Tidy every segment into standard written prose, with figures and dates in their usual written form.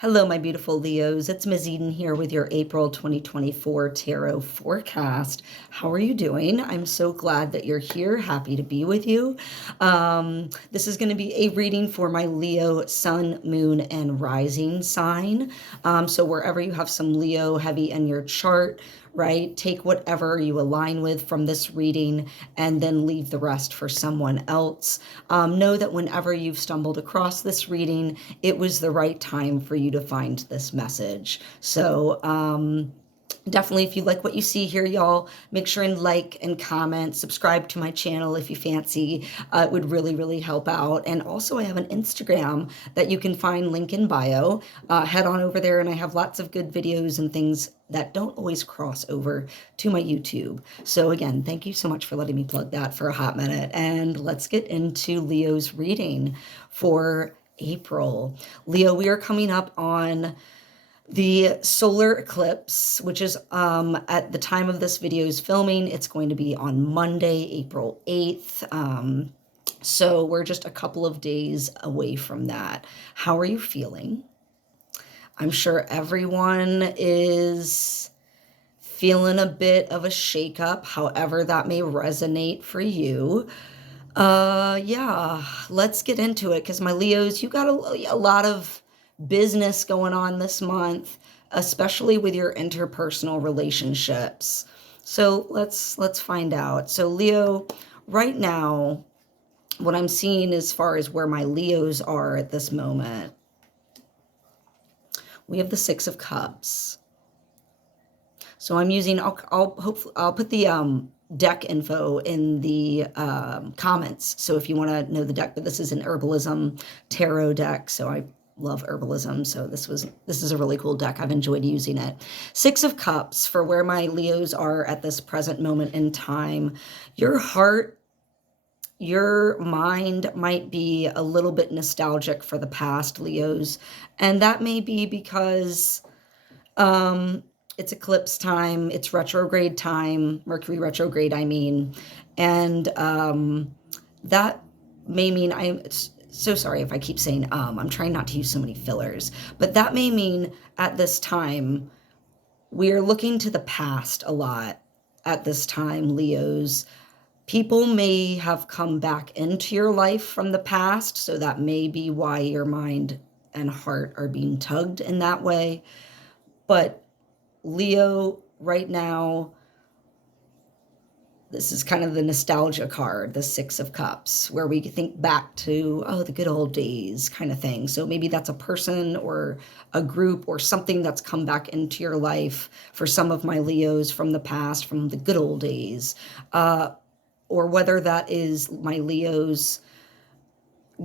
Hello, my beautiful Leos. It's Ms. Eden here with your April 2024 tarot forecast. How are you doing? I'm so glad that you're here. Happy to be with you. This is going to be a reading for my Leo sun, moon, and rising sign. So wherever you have some Leo heavy in your chart, right? Take whatever you align with from this reading and then leave the rest for someone else. Know that whenever you've stumbled across this reading, it was the right time for you to find this message. So, definitely, if you like what you see here, y'all, make sure and like and comment, subscribe to my channel if you fancy. It would really, really help out. And also, I have an Instagram that you can find, link in bio. Head on over there, and I have lots of good videos and things that don't always cross over to my YouTube. So again, thank you so much for letting me plug that for a hot minute. And let's get into Leo's reading for April. Leo, we are coming up on the solar eclipse, which is at the time of this video's filming, it's going to be on Monday, April 8th. So we're just a couple of days away from that. How are you feeling? I'm sure everyone is feeling a bit of a shakeup, however that may resonate for you. Yeah, let's get into it, because my Leos, you got a lot of business going on this month, especially with your interpersonal relationships. So let's find out. So Leo, right now, what I'm seeing as far as where my Leos are at this moment, we have the Six of Cups. So I'm using, I'll put the deck info in the comments. So if you want to know the deck, but this is an herbalism tarot deck. So I love herbalism. So this is a really cool deck. I've enjoyed using it. Six of Cups, for where my Leos are at this present moment in time. Your heart, your mind might be a little bit nostalgic for the past, Leos. And that may be because it's eclipse time, it's retrograde time, Mercury retrograde, I mean. And that may mean, I'm so sorry if I keep saying I'm trying not to use so many fillers. But that may mean at this time, we're looking to the past a lot at this time, Leos. People may have come back into your life from the past, so that may be why your mind and heart are being tugged in that way. But Leo, right now, this is kind of the nostalgia card, the Six of Cups, where we think back to, oh, the good old days kind of thing. So maybe that's a person or a group or something that's come back into your life for some of my Leos from the past, from the good old days. Or whether that is my Leos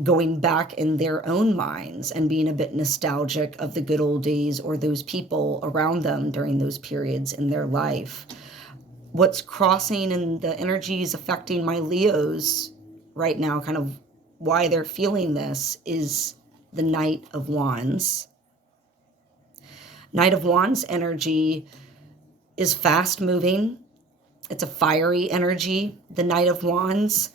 going back in their own minds and being a bit nostalgic of the good old days or those people around them during those periods in their life. What's crossing and the energies affecting my Leos right now, kind of why they're feeling this, is the Knight of Wands. Knight of Wands energy is fast moving. It's a fiery energy, the Knight of Wands.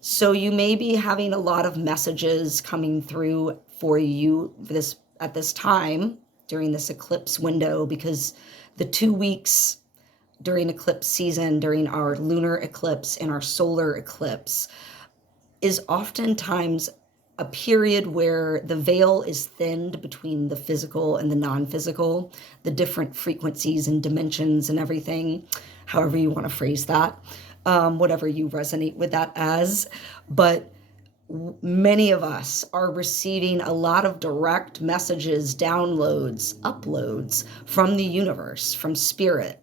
So you may be having a lot of messages coming through for you at this time during this eclipse window, because the 2 weeks during eclipse season, during our lunar eclipse and our solar eclipse, is oftentimes a period where the veil is thinned between the physical and the non-physical, the different frequencies and dimensions and everything, however you want to phrase that, whatever you resonate with that as. But many of us are receiving a lot of direct messages, downloads, uploads from the universe, from spirit.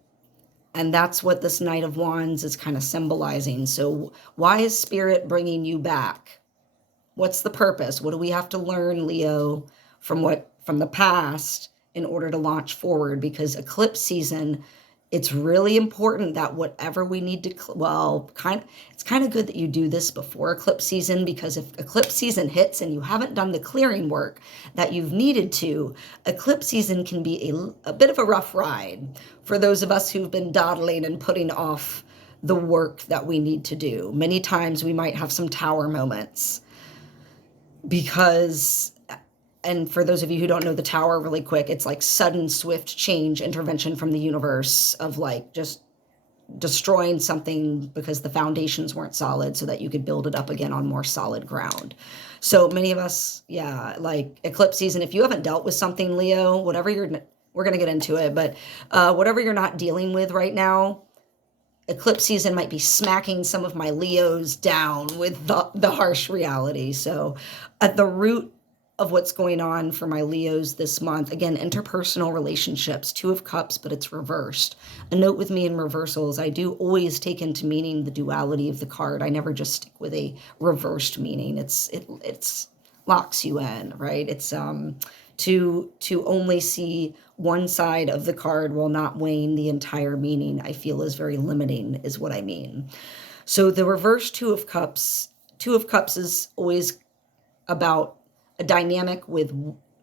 And that's what this Knight of Wands is kind of symbolizing. So why is spirit bringing you back? What's the purpose? What do we have to learn, Leo, from the past in order to launch forward? Because eclipse season, it's really important that whatever we need to, it's kind of good that you do this before eclipse season, because if eclipse season hits and you haven't done the clearing work that you've needed to, eclipse season can be a bit of a rough ride for those of us who've been dawdling and putting off the work that we need to do. Many times we might have some tower moments because And for those of you who don't know the Tower, really quick, it's like sudden, swift change, intervention from the universe of like just destroying something because the foundations weren't solid so that you could build it up again on more solid ground. So many of us, yeah, like eclipse season, if you haven't dealt with something, Leo, whatever we're going to get into it, but whatever you're not dealing with right now, eclipse season might be smacking some of my Leos down with the harsh reality. So at the root of what's going on for my Leos this month, again, interpersonal relationships, 2 of Cups, but it's reversed. A note with me in reversals, I do always take into meaning the duality of the card. I never just stick with a reversed meaning. It's locks you in, right? It's to only see one side of the card while not weighing the entire meaning, I feel is very limiting, is what I mean. So the reverse 2 of Cups is always about a dynamic with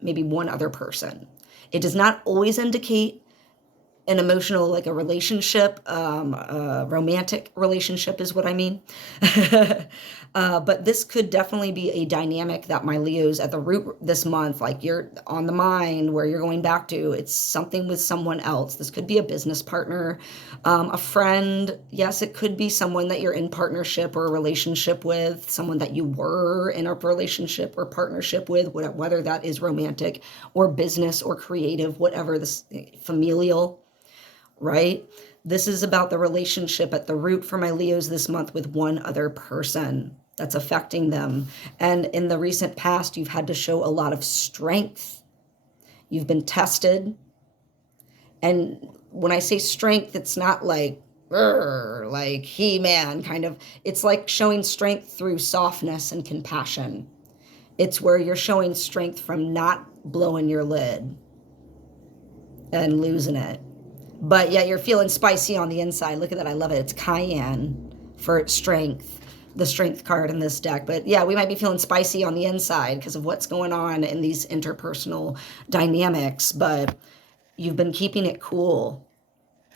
maybe one other person. It does not always indicate an emotional, like a relationship, a romantic relationship is what I mean. But this could definitely be a dynamic that my Leos at the root this month, like you're on the mind where you're going back to, it's something with someone else. This could be a business partner, a friend. Yes, it could be someone that you're in partnership or a relationship with, someone that you were in a relationship or partnership with, whether that is romantic or business or creative, whatever, this familial, right? This is about the relationship at the root for my Leos this month with one other person that's affecting them. And in the recent past, you've had to show a lot of strength. You've been tested. And when I say strength, it's not like He-Man kind of. It's like showing strength through softness and compassion. It's where you're showing strength from not blowing your lid and losing it. But yeah, you're feeling spicy on the inside. Look at that. I love it. It's cayenne for strength, the strength card in this deck. But yeah, we might be feeling spicy on the inside because of what's going on in these interpersonal dynamics. But you've been keeping it cool.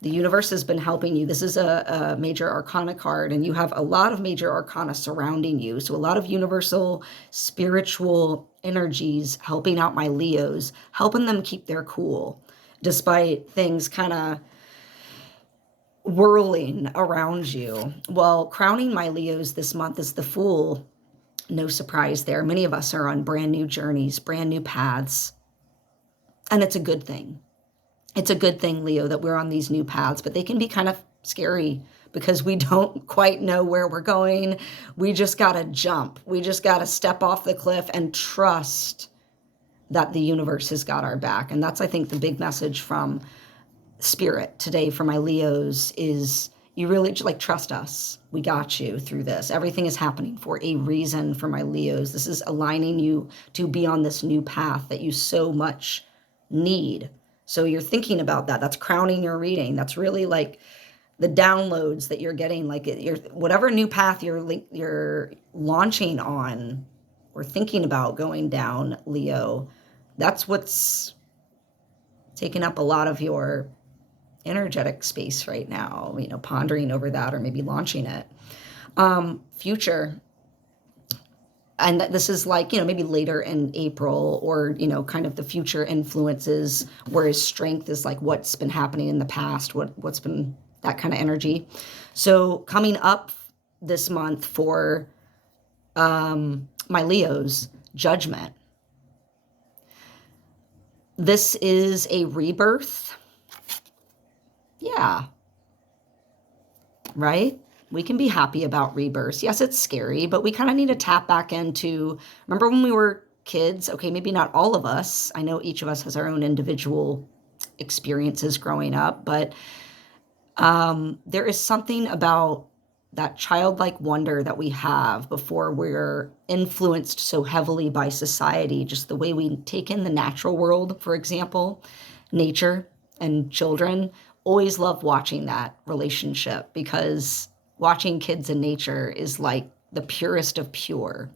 The universe has been helping you. This is a major arcana card, and you have a lot of major arcana surrounding you. So a lot of universal spiritual energies helping out my Leos, helping them keep their cool despite things kind of whirling around you. Well, crowning my Leos this month is the Fool. No surprise there. Many of us are on brand new journeys, brand new paths, and it's a good thing. It's a good thing, Leo, that we're on these new paths, but they can be kind of scary because we don't quite know where we're going. We just got to jump. We just got to step off the cliff and trust that the universe has got our back. And that's, I think, the big message from Spirit today for my Leos is you really like trust us. We got you through this. Everything is happening for a reason for my Leos. This is aligning you to be on this new path that you so much need. So you're thinking about that. That's crowning your reading. That's really like the downloads that you're getting, like your whatever new path you're launching on or thinking about going down, Leo. That's what's taking up a lot of your energetic space right now, pondering over that or maybe launching it. Future. And this is like, maybe later in April or, kind of the future influences, whereas strength is like what's been happening in the past, what's been that kind of energy. So coming up this month for my Leos, Judgment. This is a rebirth. Yeah. Right? We can be happy about rebirths. Yes, it's scary, but we kind of need to tap back into, remember when we were kids? Okay, maybe not all of us. I know each of us has our own individual experiences growing up, but there is something about that childlike wonder that we have before we're influenced so heavily by society, just the way we take in the natural world, for example, nature and children. Always love watching that relationship because watching kids in nature is like the purest of pure.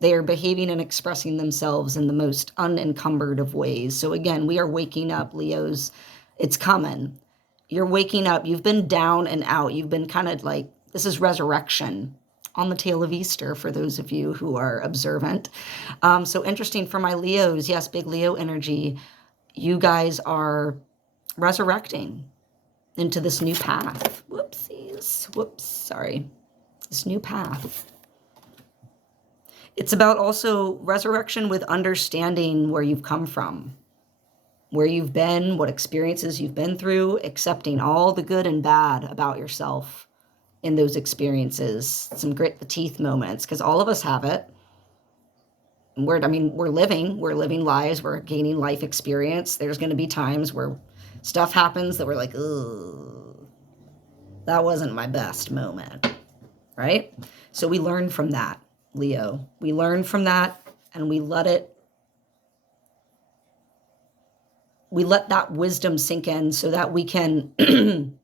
They are behaving and expressing themselves in the most unencumbered of ways. So again, we are waking up, Leos. It's coming. You're waking up. You've been down and out. You've been kind of like, this is resurrection on the tail of Easter, for those of you who are observant. So interesting for my Leos. Yes, big Leo energy. You guys are resurrecting into this new path. Whoopsies. Whoops. Sorry. This new path. It's about also resurrection with understanding where you've come from, where you've been, what experiences you've been through, accepting all the good and bad about yourself in those experiences, some grit the teeth moments, because all of us have it. We're living lives, we're gaining life experience. There's going to be times where stuff happens that we're like, ugh, that wasn't my best moment, right? So we learn from that, Leo. We learn from that, and we let that wisdom sink in so that we can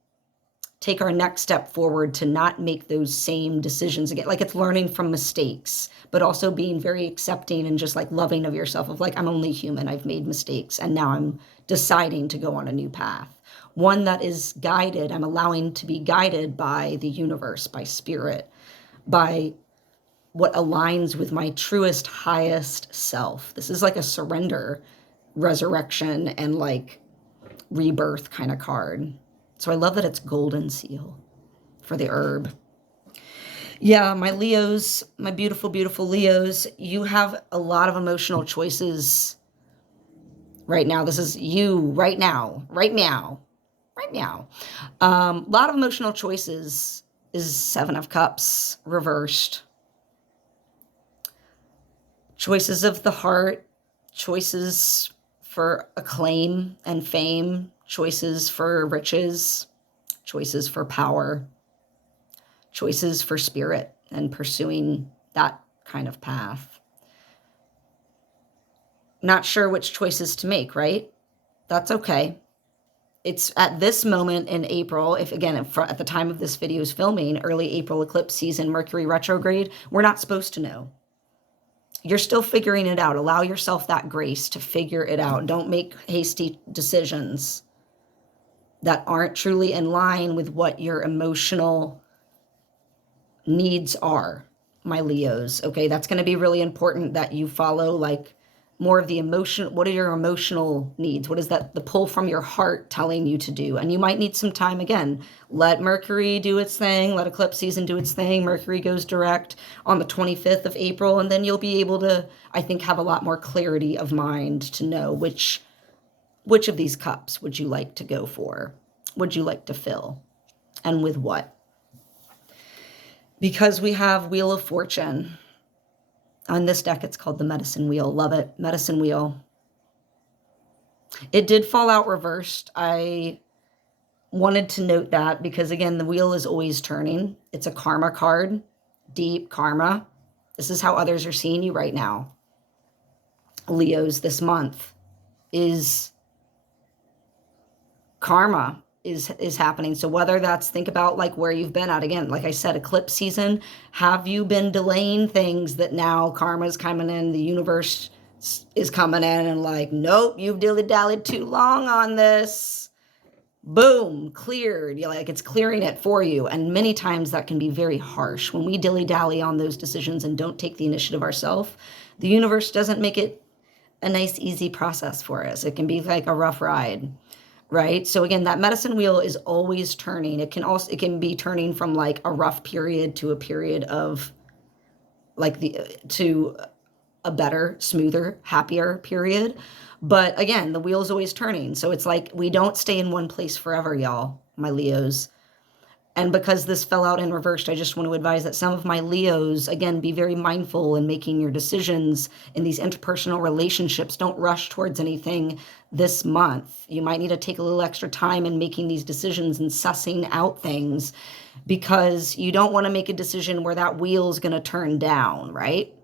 take our next step forward to not make those same decisions again. Like, it's learning from mistakes, but also being very accepting and just like loving of yourself, of like, I'm only human, I've made mistakes, and now I'm deciding to go on a new path. One that is guided, I'm allowing to be guided by the universe, by spirit, by what aligns with my truest, highest self. This is like a surrender, resurrection, and like rebirth kind of card. So I love that it's golden seal for the herb. Yeah, my Leos, my beautiful, beautiful Leos, you have a lot of emotional choices right now. This is you right now, right now, right now. A lot of emotional choices is 7 of Cups reversed. Choices of the heart, choices for acclaim and fame, choices for riches, choices for power, choices for spirit, and pursuing that kind of path. Not sure which choices to make, right? That's okay. It's at this moment in April, if again, at the time of this video's filming, early April eclipse season, Mercury retrograde, we're not supposed to know. You're still figuring it out. Allow yourself that grace to figure it out. Don't make hasty decisions that aren't truly in line with what your emotional needs are, my Leos. Okay, that's going to be really important that you follow like more of the emotion. What are your emotional needs? What is that, the pull from your heart telling you to do? And you might need some time again. Let Mercury do its thing. Let eclipse season do its thing. Mercury goes direct on the 25th of April. And then you'll be able to, I think, have a lot more clarity of mind to know which of these cups would you like to go for? Would you like to fill? And with what? Because we have Wheel of Fortune. On this deck, it's called the Medicine Wheel. Love it. Medicine Wheel. It did fall out reversed. I wanted to note that because, again, the wheel is always turning. It's a karma card. Deep karma. This is how others are seeing you right now. Leos, this month is karma is happening. So whether that's, think about like where you've been at. Again, like I said, eclipse season. Have you been delaying things that now karma's coming in, the universe is coming in and like, nope, you've dilly-dallied too long on this. Boom, cleared. You're like, it's clearing it for you. And many times that can be very harsh. When we dilly-dally on those decisions and don't take the initiative ourselves, the universe doesn't make it a nice, easy process for us. It can be like a rough ride. Right? So again, that medicine wheel is always turning. It can be turning from like a rough period to a period of like to a better, smoother, happier period. But again, the wheel is always turning. So it's like we don't stay in one place forever, y'all, my Leos. And because this fell out in reversed, I just want to advise that some of my Leos, again, be very mindful in making your decisions in these interpersonal relationships. Don't rush towards anything this month. You might need to take a little extra time in making these decisions and sussing out things because you don't want to make a decision where that wheel is going to turn down, right?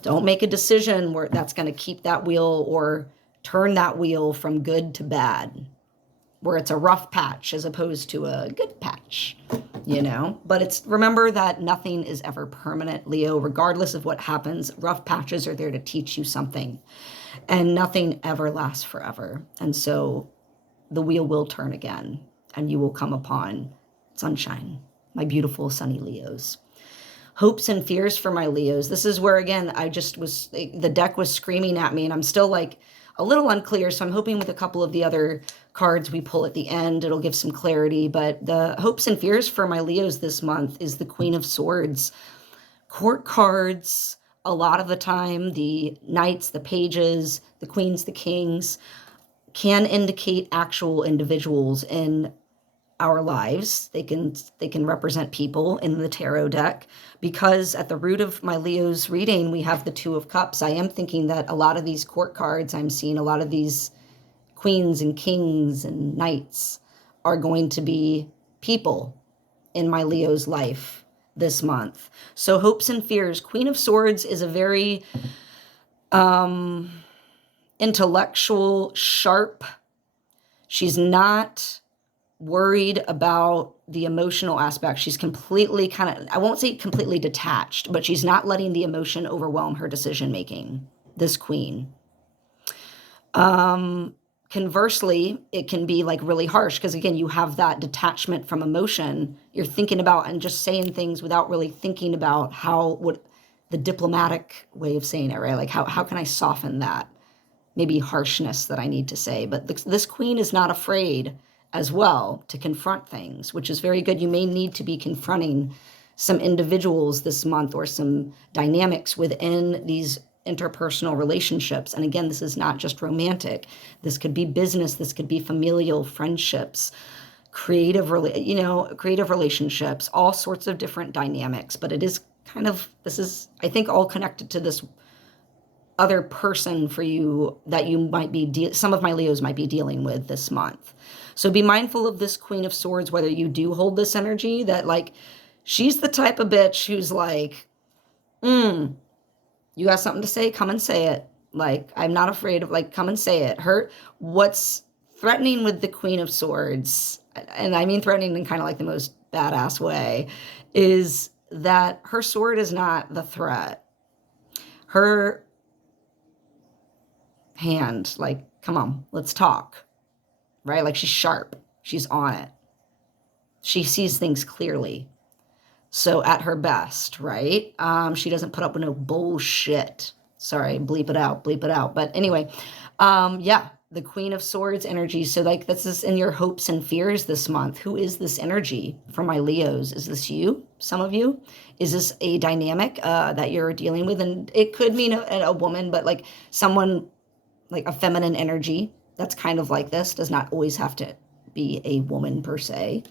Don't make a decision where that's going to keep that wheel or turn that wheel from good to bad, where it's a rough patch as opposed to a good patch, you know? But remember that nothing is ever permanent, Leo. Regardless of what happens, rough patches are there to teach you something. And nothing ever lasts forever. And so the wheel will turn again and you will come upon sunshine, my beautiful sunny Leos. Hopes and fears for my Leos. This is where, again, the deck was screaming at me, and I'm still like a little unclear. So I'm hoping with a couple of the other cards we pull at the end, it'll give some clarity. But the hopes and fears for my Leos this month is the Queen of Swords. Court cards, a lot of the time, the knights, the pages, the queens, the kings, can indicate actual individuals in our lives. They can represent people in the tarot deck, because at the root of my Leo's reading, we have the Two of Cups. I am thinking that a lot of these court cards, I'm seeing a lot of these queens and kings and knights are going to be people in my Leo's life this month. So hopes and fears. Queen of Swords is a very intellectual, sharp. She's not worried about the emotional aspect. She's completely I won't say completely detached, but she's not letting the emotion overwhelm her decision making, this queen. Conversely, it can be like really harsh, because again, you have that detachment from emotion. You're thinking about and just saying things without really thinking about what the diplomatic way of saying it, right? Like how can I soften that maybe harshness that I need to say? But this queen is not afraid as well to confront things, which is very good. You may need to be confronting some individuals this month, or some dynamics within these interpersonal relationships. And again, this is not just romantic. This could be business. This could be familial, friendships, creative relationships, all sorts of different dynamics. But it is this is, I think, all connected to this other person for you that you might be, some of my Leos might be dealing with this month. So be mindful of this Queen of Swords, whether you do hold this energy, that like, she's the type of bitch who's like, you got something to say? Come and say it. Like, I'm not afraid of, like, come and say it. What's threatening with the Queen of Swords, and I mean threatening in kind of like the most badass way, is that her sword is not the threat. Her hand, like, come on, let's talk, right? Like, she's sharp. She's on it. She sees things clearly. So at her best, right? She doesn't put up with no bullshit. Sorry, bleep it out. But anyway, yeah, the Queen of Swords energy. So like, this is in your hopes and fears this month. Who is this energy for my Leos? Is this you? Some of you? Is this a dynamic that you're dealing with? And it could mean a woman, but like someone like a feminine energy that's kind of like this. Does not always have to be a woman per se.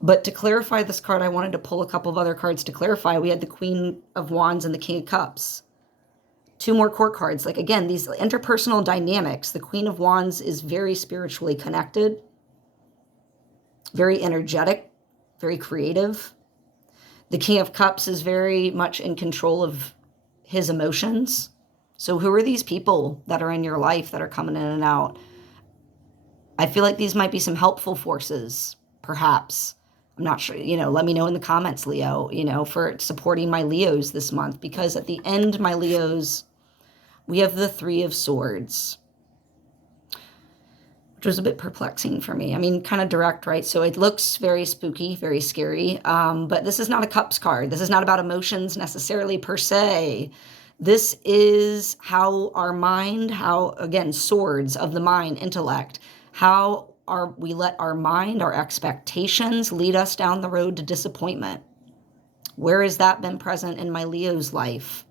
But to clarify this card, I wanted to pull a couple of other cards to clarify. We had the Queen of Wands and the King of Cups. Two more court cards. Like, again, these interpersonal dynamics. The Queen of Wands is very spiritually connected, very energetic, very creative. The King of Cups is very much in control of his emotions. So who are these people that are in your life that are coming in and out? I feel like these might be some helpful forces, perhaps. I'm not sure, let me know in the comments, Leo, for supporting my Leos this month, because at the end, my Leos, we have the Three of Swords, which was a bit perplexing for me. I mean, kind of direct, right? So it looks very spooky, very scary, but this is not a Cups card. This is not about emotions necessarily per se. This is how our mind, again, swords of the mind, intellect, how we let our mind, our expectations lead us down the road to disappointment. Where has that been present in my Leo's life?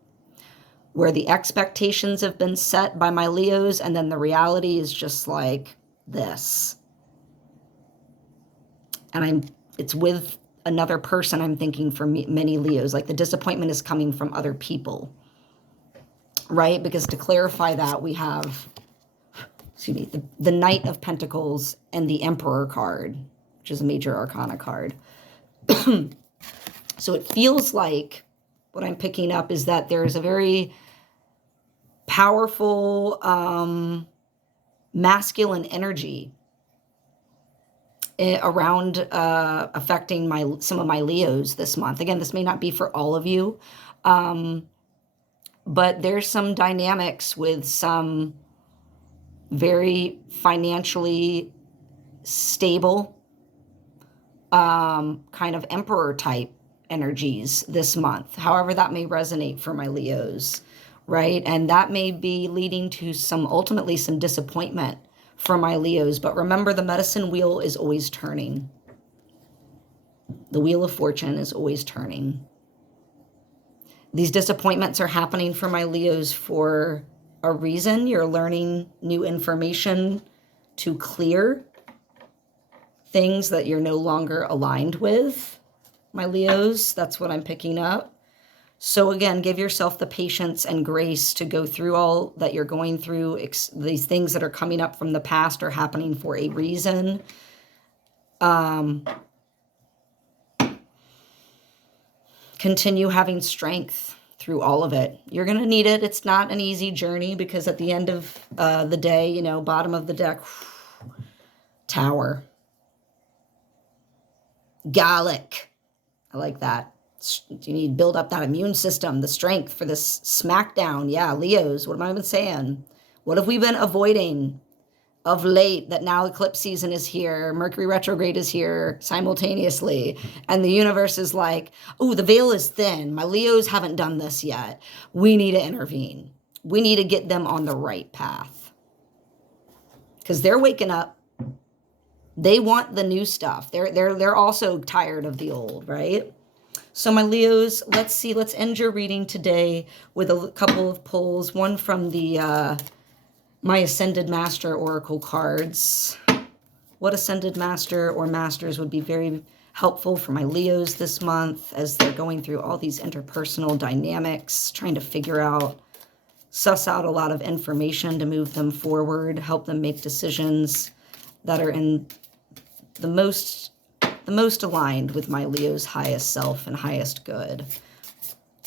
Where the expectations have been set by my Leos, and then the reality is just like this. And it's with another person, I'm thinking, for many Leos. Like, the disappointment is coming from other people, right? Because to clarify that, we have, the Knight of Pentacles and the Emperor card, which is a major arcana card. So it feels like what I'm picking up is that there's a very powerful masculine energy around affecting some of my Leos this month. Again, this may not be for all of you, but there's some dynamics with some very financially stable kind of emperor type energies this month, however that may resonate for my Leos, right? And that may be leading to ultimately some disappointment for my Leos. But remember, the medicine wheel is always turning. The wheel of fortune is always turning. These disappointments are happening for my Leos for a reason. You're learning new information to clear things that you're no longer aligned with, my Leos. That's what I'm picking up. So again, give yourself the patience and grace to go through all that you're going through. These things that are coming up from the past are happening for a reason. Continue having strength through all of it. You're going to need it. It's not an easy journey, because at the end of the day, you know, bottom of the deck, Tower. Garlic. I like that. You need to build up that immune system, the strength for this smackdown. Yeah, Leos, what am I even saying? What have we been avoiding of late that now eclipse season is here, Mercury retrograde is here simultaneously, and the universe is like, oh, the veil is thin. My Leos haven't done this yet. We need to intervene. We need to get them on the right path, because they're waking up. They want the new stuff. They're also tired of the old, right? So my Leos, let's see. Let's end your reading today with a couple of pulls. One from the my Ascended Master Oracle cards. What Ascended Master or Masters would be very helpful for my Leos this month as they're going through all these interpersonal dynamics, trying to figure out, suss out a lot of information to move them forward, help them make decisions that are in the most aligned with my Leo's highest self and highest good.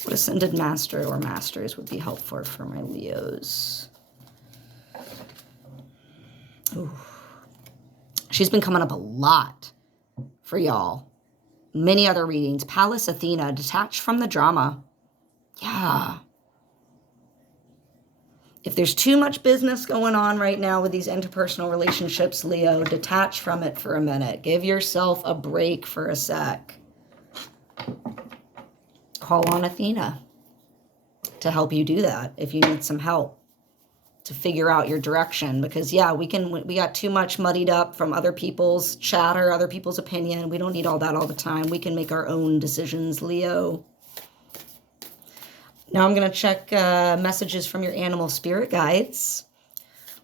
What Ascended Master or Masters would be helpful for my Leos? Ooh. She's been coming up a lot for y'all. Many other readings. Pallas Athena, detached from the drama. Yeah. If there's too much business going on right now with these interpersonal relationships, Leo, detach from it for a minute. Give yourself a break for a sec. Call on Athena to help you do that if you need some help to figure out your direction. Because yeah, we got too much muddied up from other people's chatter, other people's opinion. We don't need all that all the time. We can make our own decisions, Leo. Now I'm going to check messages from your animal spirit guides.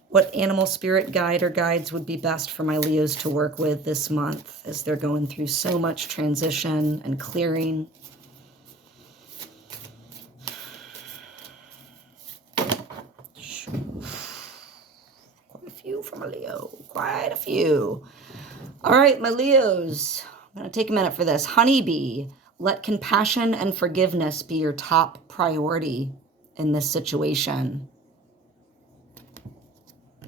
What animal spirit guide or guides would be best for my Leos to work with this month as they're going through so much transition and clearing? Quite a few from a Leo. Quite a few. All right, my Leos. I'm going to take a minute for this. Honeybee. Let compassion and forgiveness be your top priority in this situation.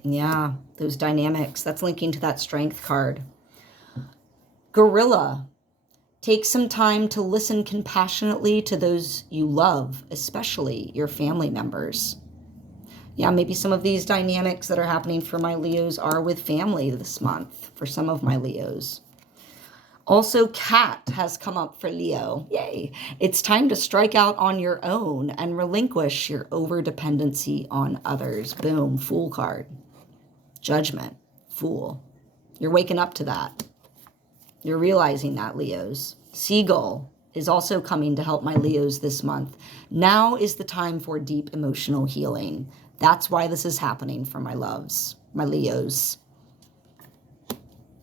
Yeah, those dynamics. That's linking to that strength card. Gorilla. Take some time to listen compassionately to those you love, especially your family members. Yeah, maybe some of these dynamics that are happening for my Leos are with family this month for some of my Leos. Also, cat has come up for Leo. Yay. It's time to strike out on your own and relinquish your overdependency on others. Boom, Fool card. Judgment, Fool. You're waking up to that. You're realizing that, Leos. Seagull is also coming to help my Leos this month. Now is the time for deep emotional healing. That's why this is happening for my loves, my Leos.